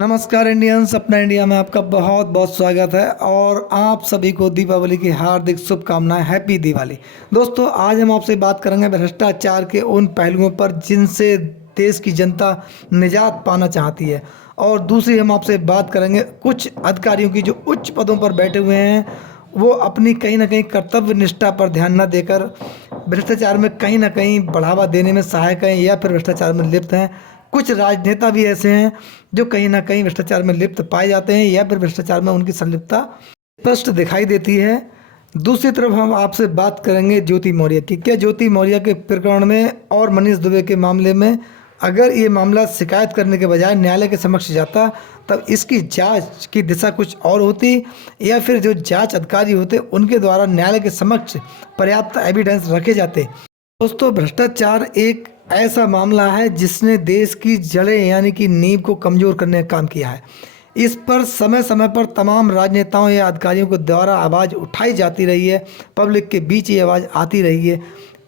नमस्कार इंडियंस, अपना इंडिया में आपका बहुत बहुत स्वागत है और आप सभी को दीपावली की हार्दिक शुभकामनाएं। हैप्पी दिवाली। दोस्तों, आज हम आपसे बात करेंगे भ्रष्टाचार के उन पहलुओं पर जिनसे देश की जनता निजात पाना चाहती है। और दूसरी हम आपसे बात करेंगे कुछ अधिकारियों की जो उच्च पदों पर बैठे हुए हैं, वो अपनी कहीं ना कहीं कर्तव्य निष्ठा पर ध्यान न देकर भ्रष्टाचार में कहीं ना कहीं बढ़ावा देने में सहायक हैं या फिर भ्रष्टाचार में लिप्त हैं। कुछ राजनेता भी ऐसे हैं जो कहीं ना कहीं भ्रष्टाचार में लिप्त पाए जाते हैं या फिर भ्रष्टाचार में उनकी संलिप्तता स्पष्ट दिखाई देती है। दूसरी तरफ हम आपसे बात करेंगे ज्योति मौर्य की। क्या ज्योति मौर्य के प्रकरण में और मनीष दुबे के मामले में अगर ये मामला शिकायत करने के बजाय न्यायालय के समक्ष जाता, तब इसकी जांच की दिशा कुछ और होती, या फिर जो जांच अधिकारी होते उनके द्वारा न्यायालय के समक्ष पर्याप्त एविडेंस रखे जाते। दोस्तों, भ्रष्टाचार एक ऐसा मामला है जिसने देश की जड़ें यानी कि नींव को कमज़ोर करने का काम किया है। इस पर समय समय पर तमाम राजनेताओं या अधिकारियों के द्वारा आवाज़ उठाई जाती रही है, पब्लिक के बीच ये आवाज़ आती रही है।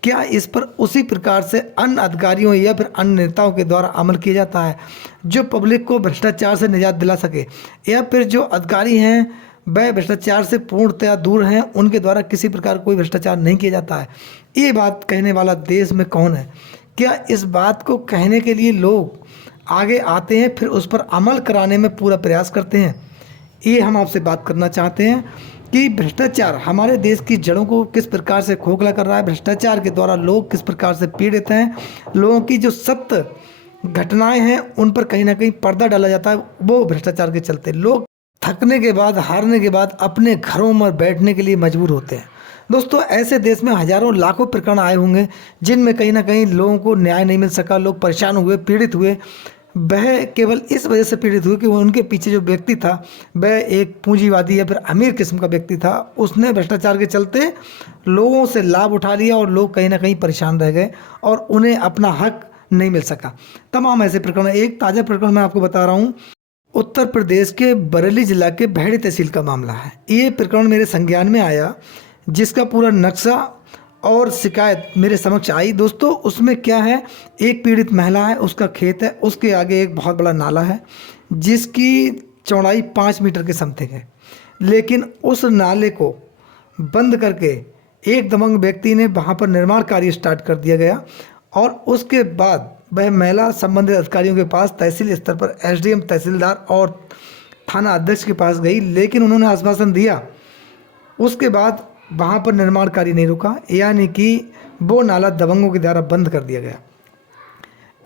क्या इस पर उसी प्रकार से अन्य अधिकारियों या फिर अन्य नेताओं के द्वारा अमल किया जाता है जो पब्लिक को भ्रष्टाचार से निजात दिला सके, या फिर जो अधिकारी हैं वह भ्रष्टाचार से पूर्णतया दूर हैं, उनके द्वारा किसी प्रकार कोई भ्रष्टाचार नहीं किया जाता है? ये बात कहने वाला देश में कौन है? क्या इस बात को कहने के लिए लोग आगे आते हैं, फिर उस पर अमल कराने में पूरा प्रयास करते हैं? ये हम आपसे बात करना चाहते हैं कि भ्रष्टाचार हमारे देश की जड़ों को किस प्रकार से खोखला कर रहा है, भ्रष्टाचार के द्वारा लोग किस प्रकार से पीड़ित हैं, लोगों की जो सत्य घटनाएं हैं उन पर कहीं ना कहीं पर्दा डाला जाता है। वो भ्रष्टाचार के चलते लोग थकने के बाद, हारने के बाद अपने घरों में बैठने के लिए मजबूर होते हैं। दोस्तों, ऐसे देश में हजारों लाखों प्रकरण आए होंगे जिनमें कहीं ना कहीं लोगों को न्याय नहीं मिल सका, लोग परेशान हुए, पीड़ित हुए। वह केवल इस वजह से पीड़ित हुए कि वो उनके पीछे जो व्यक्ति था वह एक पूंजीवादी या फिर अमीर किस्म का व्यक्ति था। उसने भ्रष्टाचार के चलते लोगों से लाभ उठा लिया और लोग कहीं ना कहीं परेशान रह गए और उन्हें अपना हक नहीं मिल सका। तमाम ऐसे प्रकरण, एक ताज़ा प्रकरण मैं आपको बता रहा हूँ। उत्तर प्रदेश के बरेली जिला के भैड़ी तहसील का मामला है। ये प्रकरण मेरे संज्ञान में आया, जिसका पूरा नक्शा और शिकायत मेरे समक्ष आई। दोस्तों, उसमें क्या है, एक पीड़ित महिला है, उसका खेत है, उसके आगे एक बहुत बड़ा नाला है जिसकी चौड़ाई 5 मीटर के समथिंग है। लेकिन उस नाले को बंद करके एक दबंग व्यक्ति ने वहाँ पर निर्माण कार्य स्टार्ट कर दिया गया और उसके बाद वह महिला संबंधित अधिकारियों के पास तहसील स्तर पर एसडीएम, तहसीलदार और थाना अध्यक्ष के पास गई, लेकिन उन्होंने आश्वासन दिया। उसके बाद वहाँ पर निर्माण कार्य नहीं रुका, यानी कि वो नाला दबंगों के द्वारा बंद कर दिया गया।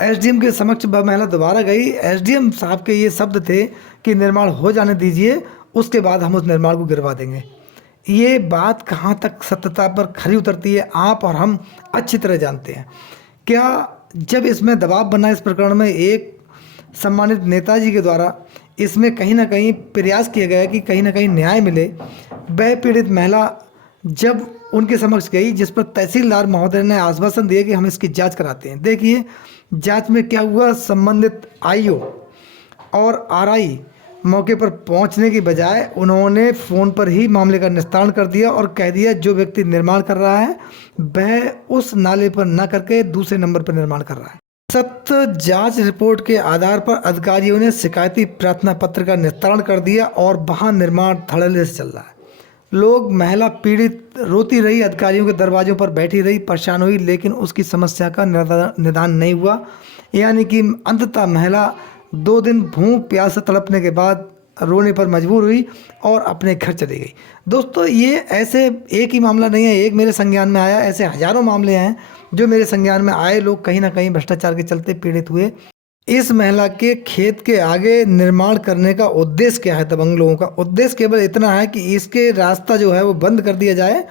एसडीएम के समक्ष वह महिला दोबारा गई। एसडीएम साहब के ये शब्द थे कि निर्माण हो जाने दीजिए, उसके बाद हम उस निर्माण को गिरवा देंगे। ये बात कहाँ तक सत्यता पर खरी उतरती है, आप और हम अच्छी तरह जानते हैं। क्या जब इसमें दबाव बना इस प्रकरण में एक सम्मानित नेताजी के द्वारा इसमें कहीं ना कहीं प्रयास किया गया कि कहीं ना कहीं न्याय मिले, वह पीड़ित महिला जब उनके समक्ष गई, जिस पर तहसीलदार महोदय ने आश्वासन दिया कि हम इसकी जांच कराते हैं। देखिए जांच में क्या हुआ, संबंधित आईओ और आरआई मौके पर पहुंचने की बजाय उन्होंने फ़ोन पर ही मामले का निस्तारण कर दिया और कह दिया जो व्यक्ति निर्माण कर रहा है वह उस नाले पर न करके दूसरे नंबर पर निर्माण कर रहा है। सत्य जांच रिपोर्ट के आधार पर अधिकारियों ने शिकायती प्रार्थना पत्र का निस्तारण कर दिया और वहां निर्माण धड़ल्ले से चल रहा है। लोग, महिला पीड़ित रोती रही, अधिकारियों के दरवाजों पर बैठी रही, परेशान हुई, लेकिन उसकी समस्या का निदान नहीं हुआ। यानी कि अंततः महिला 2 दिन भूख प्यास से तड़पने के बाद रोने पर मजबूर हुई और अपने घर चली गई। दोस्तों, ये ऐसे एक ही मामला नहीं है, एक मेरे संज्ञान में आया, ऐसे हजारों मामले हैं जो मेरे संज्ञान में आए। लोग कहीं ना कहीं भ्रष्टाचार के चलते पीड़ित हुए। इस महिला के खेत के आगे निर्माण करने का उद्देश्य क्या है? दबंग लोगों का उद्देश्य केवल इतना है कि इसके रास्ता जो है वो बंद कर दिया जाए,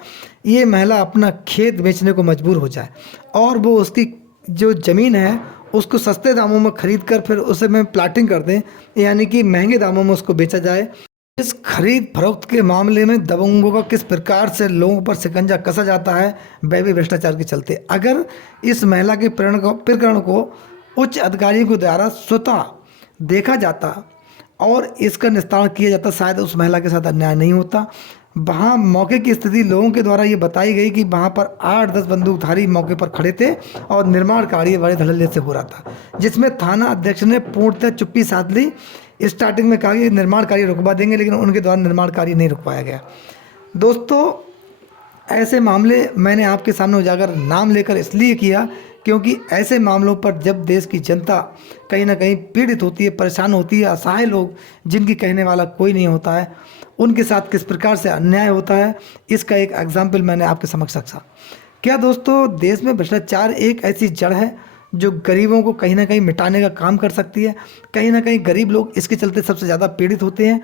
ये महिला अपना खेत बेचने को मजबूर हो जाए और वो उसकी जो ज़मीन है उसको सस्ते दामों में खरीद कर फिर उसे में प्लाटिंग कर दें, यानी कि महंगे दामों में उसको बेचा जाए। इस खरीद फरोख्त के मामले में दबंगों का किस प्रकार से लोगों पर शिकंजा कसा जाता है, वह भी भ्रष्टाचार के चलते। अगर इस महिला के प्रकरण को उच्च अधिकारियों के द्वारा स्वतः देखा जाता और इसका निस्तारण किया जाता, शायद उस महिला के साथ अन्याय नहीं होता। वहाँ मौके की स्थिति लोगों के द्वारा ये बताई गई कि वहाँ पर 8-10 बंदूकधारी मौके पर खड़े थे और निर्माण कार्य बड़े धड़ल्ले से हो रहा था, जिसमें थाना अध्यक्ष ने पूर्णतः चुप्पी साध ली। स्टार्टिंग में कहा कि निर्माण कार्य रुकवा देंगे, लेकिन उनके द्वारा निर्माण कार्य नहीं रुकवाया गया। दोस्तों, ऐसे मामले मैंने आपके सामने उजागर नाम लेकर इसलिए किया क्योंकि ऐसे मामलों पर जब देश की जनता कहीं ना कहीं पीड़ित होती है, परेशान होती है, असहाय लोग जिनकी कहने वाला कोई नहीं होता है, उनके साथ किस प्रकार से अन्याय होता है, इसका एक एग्जाम्पल मैंने आपके समक्ष रखा। क्या दोस्तों, देश में भ्रष्टाचार एक ऐसी जड़ है जो गरीबों को कहीं ना कहीं मिटाने का काम कर सकती है। कहीं ना कहीं गरीब लोग इसके चलते सबसे ज़्यादा पीड़ित होते हैं,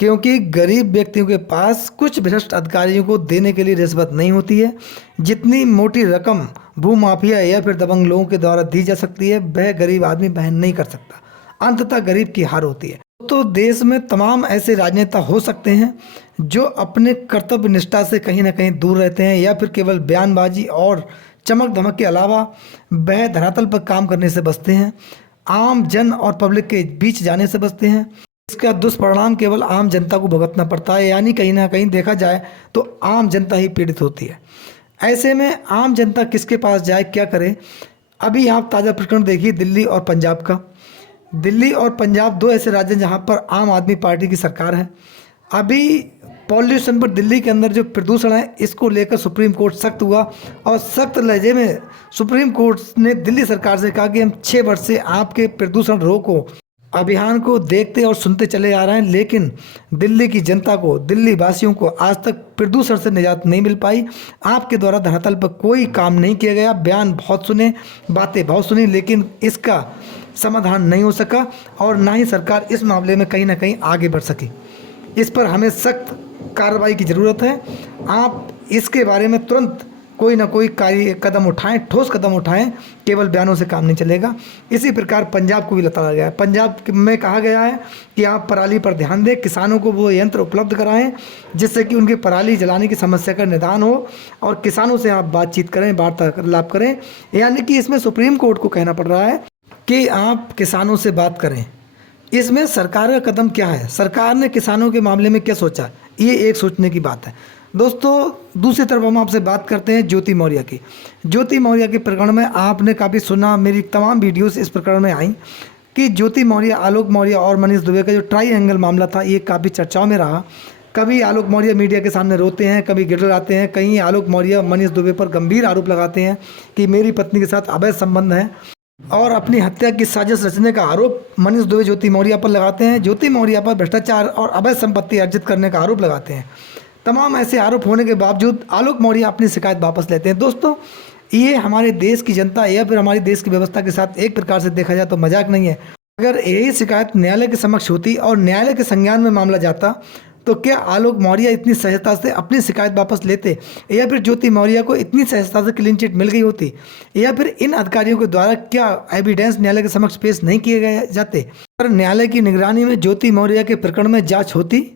क्योंकि गरीब व्यक्तियों के पास कुछ भ्रष्ट अधिकारियों को देने के लिए रिश्वत नहीं होती है। जितनी मोटी रकम भूमाफिया या फिर दबंग लोगों के द्वारा दी जा सकती है, वह गरीब आदमी वहन नहीं कर सकता। अंततः गरीब की हार होती है। तो देश में तमाम ऐसे राजनेता हो सकते हैं जो अपने कर्तव्य निष्ठा से कहीं ना कहीं दूर रहते हैं, या फिर केवल बयानबाजी और चमक धमक के अलावा वह धरातल पर काम करने से बचते हैं, आम जन और पब्लिक के बीच जाने से बचते हैं। इसका दुष्परिणाम केवल आम जनता को भुगतना पड़ता है, यानी कहीं ना कहीं देखा जाए तो आम जनता ही पीड़ित होती है। ऐसे में आम जनता किसके पास जाए, क्या करे? अभी आप ताज़ा प्रकरण देखिए दिल्ली और पंजाब का। दिल्ली और पंजाब दो ऐसे राज्य हैं जहाँ पर आम आदमी पार्टी की सरकार है। अभी पॉल्यूशन पर दिल्ली के अंदर जो प्रदूषण है, इसको लेकर सुप्रीम कोर्ट सख्त हुआ और सख्त लहजे में सुप्रीम कोर्ट ने दिल्ली सरकार से कहा कि हम 6 वर्ष से आपके प्रदूषण रोको अभियान को देखते और सुनते चले आ रहे हैं, लेकिन दिल्ली की जनता को, दिल्ली वासियों को आज तक प्रदूषण से निजात नहीं मिल पाई। आपके द्वारा धरातल पर कोई काम नहीं किया गया। बयान बहुत सुने, बातें बहुत सुनी, लेकिन इसका समाधान नहीं हो सका और ना ही सरकार इस मामले में कहीं ना कहीं आगे बढ़ सकी। इस पर हमें सख्त कार्रवाई की ज़रूरत है। आप इसके बारे में तुरंत कोई ना कोई कार्य कदम उठाएं, ठोस कदम उठाएं। केवल बयानों से काम नहीं चलेगा। इसी प्रकार पंजाब को भी बताया गया है। पंजाब में कहा गया है कि आप पराली पर ध्यान दें, किसानों को वो यंत्र उपलब्ध कराएं जिससे कि उनकी पराली जलाने की समस्या का निदान हो, और किसानों से आप बातचीत करें, वार्तालाप करें। यानी कि इसमें सुप्रीम कोर्ट को कहना पड़ रहा है कि आप किसानों से बात करें। इसमें सरकार का कदम क्या है, सरकार ने किसानों के मामले में क्या सोचा, ये एक सोचने की बात है। दोस्तों, दूसरी तरफ हम आपसे बात करते हैं ज्योति मौर्य की। ज्योति मौर्य के प्रकरण में आपने काफ़ी सुना, मेरी तमाम वीडियोस इस प्रकरण में आई कि ज्योति मौर्य, आलोक मौर्य और मनीष दुबे का जो ट्राई-एंगल मामला था, ये काफ़ी चर्चाओं में रहा। कभी आलोक मौर्य मीडिया के सामने रोते हैं, कभी गिड़गिड़ाते हैं, कहीं आलोक मौर्य मनीष दुबे पर गंभीर आरोप लगाते हैं कि मेरी पत्नी के साथ अवैध संबंध है, और अपनी हत्या की साजिश रचने का आरोप मनीष दुबे ज्योति मौर्य पर लगाते हैं। ज्योति मौर्य पर भ्रष्टाचार और अवैध संपत्ति अर्जित करने का आरोप लगाते हैं। तमाम ऐसे आरोप होने के बावजूद आलोक मौर्य अपनी शिकायत वापस लेते हैं। दोस्तों, ये हमारे देश की जनता या फिर हमारे देश की व्यवस्था के साथ एक प्रकार से देखा जाए तो मजाक नहीं है। अगर यही शिकायत न्यायालय के समक्ष होती और न्यायालय के संज्ञान में मामला जाता, तो क्या आलोक मौर्य इतनी सहजता से अपनी शिकायत वापस लेते, या फिर ज्योति मौर्य को इतनी सहजता से क्लीन चिट मिल गई होती, या फिर इन अधिकारियों के द्वारा क्या एविडेंस न्यायालय के समक्ष पेश नहीं किए गए जाते? अगर न्यायालय की निगरानी में ज्योति मौर्य के प्रकरण में जांच होती,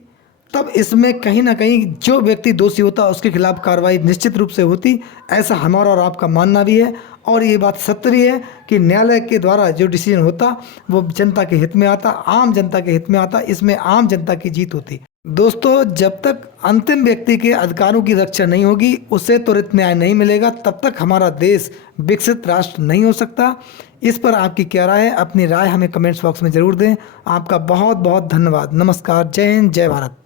तब इसमें कहीं ना कहीं जो व्यक्ति दोषी होता उसके खिलाफ कार्रवाई निश्चित रूप से होती। ऐसा हमारा और आपका मानना भी है, और ये बात सत्य भी है कि न्यायालय के द्वारा जो डिसीजन होता वो जनता के हित में आता, आम जनता के हित में आता। इसमें आम जनता की जीत होती। दोस्तों, जब तक अंतिम व्यक्ति के अधिकारों की रक्षा नहीं होगी, उसे त्वरित न्याय नहीं मिलेगा, तब तक हमारा देश विकसित राष्ट्र नहीं हो सकता। इस पर आपकी क्या राय है? अपनी राय हमें कमेंट्स बॉक्स में ज़रूर दें। आपका बहुत बहुत धन्यवाद। नमस्कार। जय हिंद, जय भारत।